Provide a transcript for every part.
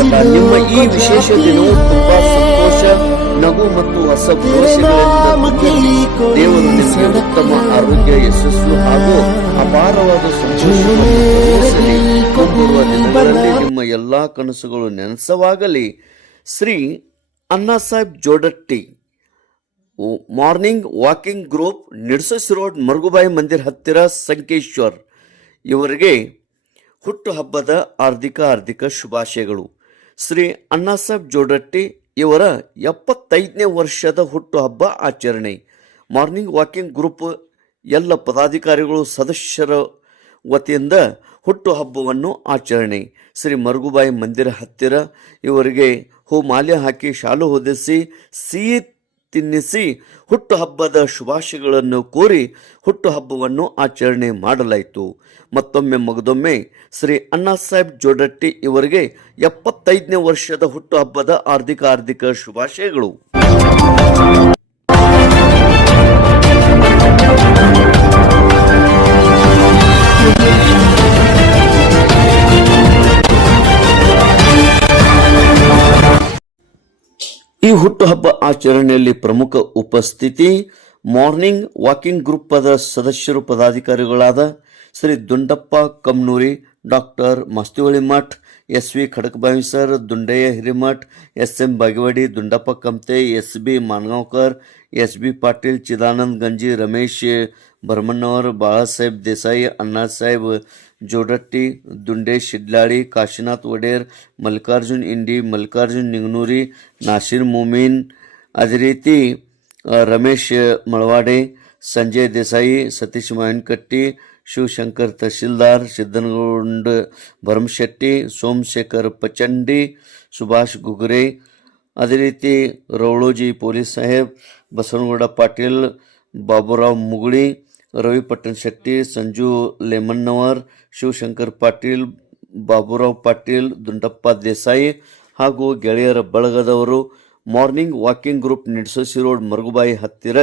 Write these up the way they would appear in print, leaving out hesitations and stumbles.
ಸ್ವಾಗತ. ನಿಮ್ಮ ಈ ವಿಶೇಷ ದಿನವು ತುಂಬಾ ಸಂತೋಷ, ನಗು ಮತ್ತು ಹೊಸ ಭರವಸೆಗಳಿಂದ ದೇವರು ನಿಮಗೆ ಉತ್ತಮ ಆರೋಗ್ಯ, ಯಶಸ್ಸು ಹಾಗೂ ಅಪಾರವಾದ ಸಂತೋಷವನ್ನು ಕರುಣಿಸಲಿ. ಮುಂಬರುವ ದಿನಗಳಲ್ಲಿ ನಿಮ್ಮ ಎಲ್ಲಾ ಕನಸುಗಳು ನೆನಸವಾಗಲಿ. Shri Anna Saheb Jodatti morning walking group, Nidsas road, Marugubai Mandir ಹತ್ತಿರ, ಸಂಕೇಶ್ವರ್ ಇವರಿಗೆ ಹುಟ್ಟುಹಬ್ಬದ ಹಾರ್ದಿಕ ಶುಭಾಶಯಗಳು. ಶ್ರೀ ಅಣ್ಣಾ ಸಾಹೇಬ್ ಜೋಡಟ್ಟಿ ಇವರ 75ನೇ ವರ್ಷದ ಹುಟ್ಟುಹಬ್ಬ ಆಚರಣೆ. ಮಾರ್ನಿಂಗ್ ವಾಕಿಂಗ್ ಗ್ರೂಪ್ ಎಲ್ಲ ಪದಾಧಿಕಾರಿಗಳು ಸದಸ್ಯರ ವತಿಯಿಂದ ಹುಟ್ಟುಹಬ್ಬವನ್ನು ಆಚರಣೆ. ಶ್ರೀ ಮರುಗುಬಾಯಿ ಮಂದಿರ ಹತ್ತಿರ ಇವರಿಗೆ ಮಾಲೆ ಹಾಕಿ ಶಾಲು ಹೊದಿಸಿ ಸಿಹಿ ತಿನ್ನಿಸಿ ಹುಟ್ಟುಹಬ್ಬದ ಶುಭಾಶಯಗಳನ್ನು ಕೋರಿ ಹುಟ್ಟುಹಬ್ಬವನ್ನು ಆಚರಣೆ ಮಾಡಲಾಯಿತು. ಮಗದೊಮ್ಮೆ ಶ್ರೀ ಅಣ್ಣಾ ಸಾಹೇಬ್ ಜೋಡಟ್ಟಿ ಇವರಿಗೆ 75ನೇ ವರ್ಷದ ಹುಟ್ಟುಹಬ್ಬದ ಹಾರ್ದಿಕ ಶುಭಾಶಯಗಳು. ಈ ಹುಟ್ಟುಹಬ್ಬ ಆಚರಣೆಯಲ್ಲಿ ಪ್ರಮುಖ ಉಪಸ್ಥಿತಿ ಮಾರ್ನಿಂಗ್ ವಾಕಿಂಗ್ ಗ್ರೂಪದ ಸದಸ್ಯರು ಪದಾಧಿಕಾರಿಗಳಾದ Shri Dundappa Kamnuri, doctor Mastivali Math, S V. Khadakbavi sir, Dundayya Hiremath, S M. Bagewadi, Dundappa Kamte, S B. Mangaonkar, S B. Patil, Chidanand Ganji, Ramesh ಭರಮಣ್ಣವರ್, Balasaheb Desai, Annasaheb Jodatti, ದುಂಡೇಶ್ ಶಿಡ್ಲಾಳಿ, Kashinath Vader, Mallikarjun ಇಂಡಿ, ಮಲ್ಲಿಕಾರ್ಜುನ್ ನಿಂಗನೂರಿ, ನಾಸಿರ್ ಮುಮೀನ್, ಅದೇ ರೀತಿ ರಮೇಶ್ ಮಳವಾಡೆ, ಸಂಜಯ್ ದೇಸಾಯಿ, ಸತೀಶ್ ಮಾವಿನಕಟ್ಟಿ, ಶಿವಶಂಕರ್ ತಹಶೀಲ್ದಾರ್, ಸಿದ್ದನಗೌಡ ಭರಮಶೆಟ್ಟಿ, ಸೋಮಶೇಖರ್ ಪಚಂಡಿ, ಸುಭಾಷ್ ಗುಗ್ರೆ, ಅದೇ ರೀತಿ ರವಳೋಜಿ ಪೊಲೀಸ್ ಸಾಹೇಬ್, ಬಸವನಗೌಡ ಪಾಟೀಲ್, ಬಾಬುರಾವ್ ಮುಗುಳಿ, ರವಿ ಪಟ್ಟಣ ಶೆಟ್ಟಿ, ಸಂಜು ಲೇಮಣ್ಣವರ್, ಶಿವಶಂಕರ್ ಪಾಟೀಲ್, ಬಾಬುರಾವ್ ಪಾಟೀಲ್, ದುಂಡಪ್ಪ ದೇಸಾಯಿ ಹಾಗೂ ಗೆಳೆಯರ ಬಳಗದವರು, ಮಾರ್ನಿಂಗ್ ವಾಕಿಂಗ್ ಗ್ರೂಪ್, ನಿಡ್ಸೋಸಿ ರೋಡ್, ಮರುಗುಬಾಯಿ ಹತ್ತಿರ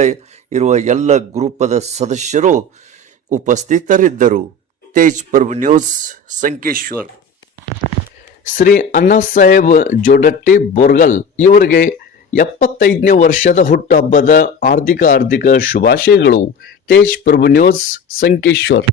ಇರುವ ಎಲ್ಲ ಗ್ರೂಪದ ಸದಸ್ಯರು ಉಪಸ್ಥಿತರಿದ್ದರು. ತೇಜ್ ಪ್ರಭು ನ್ಯೂಸ್, ಸಂಕೇಶ್ವರ್. ಶ್ರೀ ಅಣ್ಣಾ ಸಾಹೇಬ್ ಜೋಡಟ್ಟಿ ಬೋರ್ಗಲ್ ಇವರಿಗೆ 75ನೇ ವರ್ಷದ ಹುಟ್ಟುಹಬ್ಬದ ಹಾರ್ದಿಕ ಶುಭಾಶಯಗಳು. ತೇಜ್ ಪ್ರಭು ನ್ಯೂಸ್, ಸಂಕೇಶ್ವರ್.